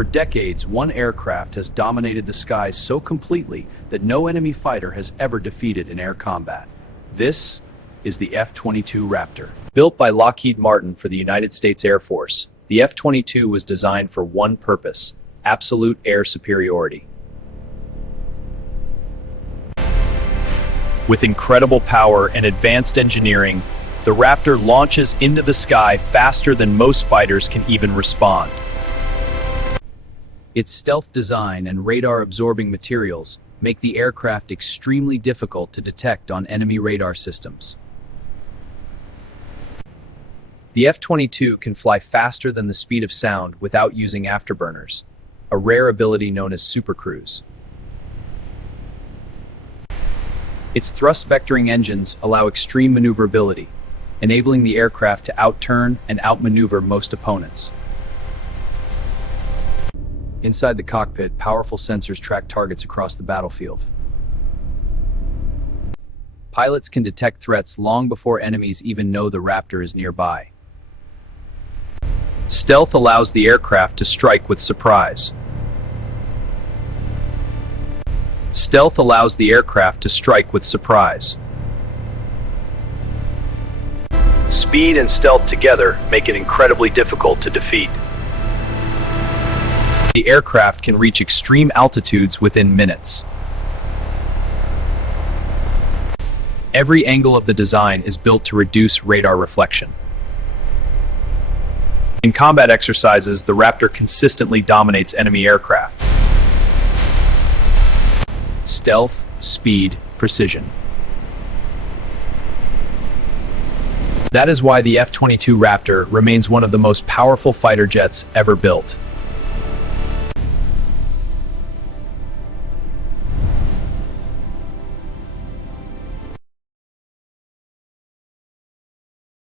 For decades, one aircraft has dominated the skies so completely that no enemy fighter has ever defeated in air combat. This is the F-22 Raptor. Built by Lockheed Martin for the United States Air Force, the F-22 was designed for one purpose: absolute air superiority. With incredible power and advanced engineering, the Raptor launches into the sky faster than most fighters can even respond. Its stealth design and radar-absorbing materials make the aircraft extremely difficult to detect on enemy radar systems. The F-22 can fly faster than the speed of sound without using afterburners, a rare ability known as supercruise. Its thrust-vectoring engines allow extreme maneuverability, enabling the aircraft to outturn and outmaneuver most opponents. Inside the cockpit, powerful sensors track targets across the battlefield. Pilots can detect threats long before enemies even know the Raptor is nearby. Stealth allows the aircraft to strike with surprise. Stealth allows the aircraft to strike with surprise. Speed and stealth together make it incredibly difficult to defeat. The aircraft can reach extreme altitudes within minutes. Every angle of the design is built to reduce radar reflection. In combat exercises, the Raptor consistently dominates enemy aircraft. Stealth, speed, precision. That is why the F-22 Raptor remains one of the most powerful fighter jets ever built.